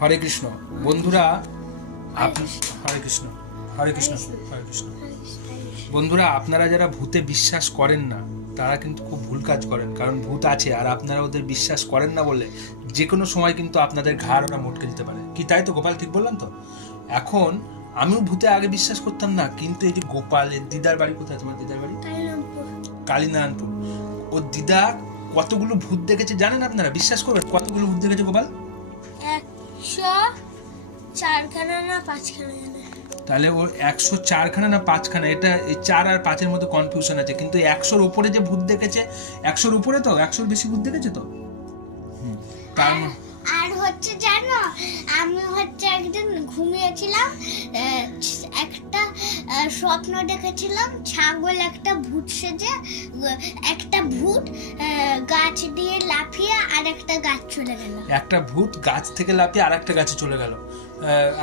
হরে কৃষ্ণ। বন্ধুরা হরে কৃষ্ণ, হরে কৃষ্ণ, হরে কৃষ্ণ। বন্ধুরা, আপনারা যারা ভূতে বিশ্বাস করেন না তারা কিন্তু খুব ভুল কাজ করেন, কারণ ভূত আছে আর আপনারা ওদের বিশ্বাস করেন না বলে যে কোনো সময় কিন্তু আপনাদের ঘাড় ওরা মোটকে দিতে পারে। কি তাই তো গোপাল, ঠিক বললাম তো? এখন আমিও ভূতে আগে বিশ্বাস করতাম না, কিন্তু এই যে গোপালের দিদার বাড়ি কোথায়? তোমার দিদার বাড়ি কালীনারায়ণপুর। ও দিদা কতগুলো ভূত দেখেছে জানেন আপনারা? বিশ্বাস করবেন কতগুলো ভূত দেখেছে গোপাল? 104খানা না 5খানা। তাহলে ওর 104খানা না 5খানা, এটা এই 4 আর 5-এর মধ্যে কনফিউশন আছে, কিন্তু 100-র উপরে যে ভূত দেখেছে, 100-র উপরে তো 100-র বেশি ভূত দেখেছে তো। আর হচ্ছে জানো, আমি একদিন ঘুমিয়েছিলাম, একটা স্বপ্ন দেখেছিলাম, ছাগল একটা ভূত সেজে, একটা ভূত গাছ দিয়ে লাফিয়ে আর একটা গাছ চলে গেল। একটা ভূত গাছ থেকে লাফিয়ে আর একটা গাছে চলে গেল।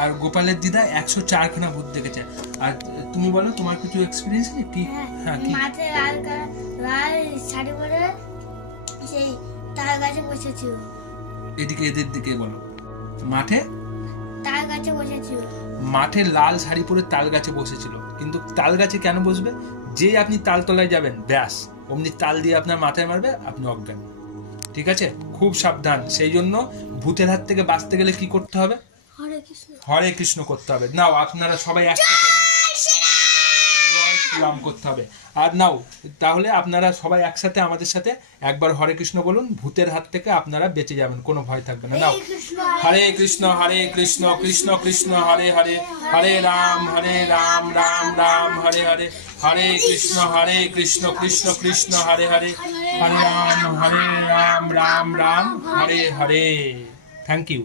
আর গোপালের দিদা 104খানা ভূত দেখেছে। আর তুমি বলো, তোমার কিছু এক্সপিরিয়েন্স নেই কি? হ্যাঁ, মাঠে লাল শাড়ি পরে সেই তাল গাছে বসেছিল। এদিকে এদের দিকে বলো। মাঠে তাল গাছে বসেছিল। মাঠে লাল শাড়ি পরে তাল গাছে বসেছিল, কিন্তু তাল গাছে কেন বসবে? যেই আপনি তাল তলায় যাবেন ব্যাস অমনি তাল দিয়ে আপনার মাথায় মারবে, আপনি অজ্ঞান। ঠিক আছে, খুব সাবধান। সেই জন্য ভূতের হাত থেকে বাঁচতে গেলে কি করতে হবে? হরে কৃষ্ণ, হরে কৃষ্ণ করতে হবে। নাও আপনারা সবাই একসাথে নাম করতে হবে। আর নাও তাহলে আপনারা সবাই একসাথে আমাদের সাথে একবার হরে কৃষ্ণ বলুন, ভূতের হাত থেকে আপনারা বেঁচে যাবেন, কোনো ভয় থাকবে না। নাও, হরে কৃষ্ণ কৃষ্ণ কৃষ্ণ হরে হরে, হরে রাম রাম রাম হরে হরে, হরে কৃষ্ণ কৃষ্ণ কৃষ্ণ হরে হরে, হরে রাম রাম রাম হরে হরে। Thank you.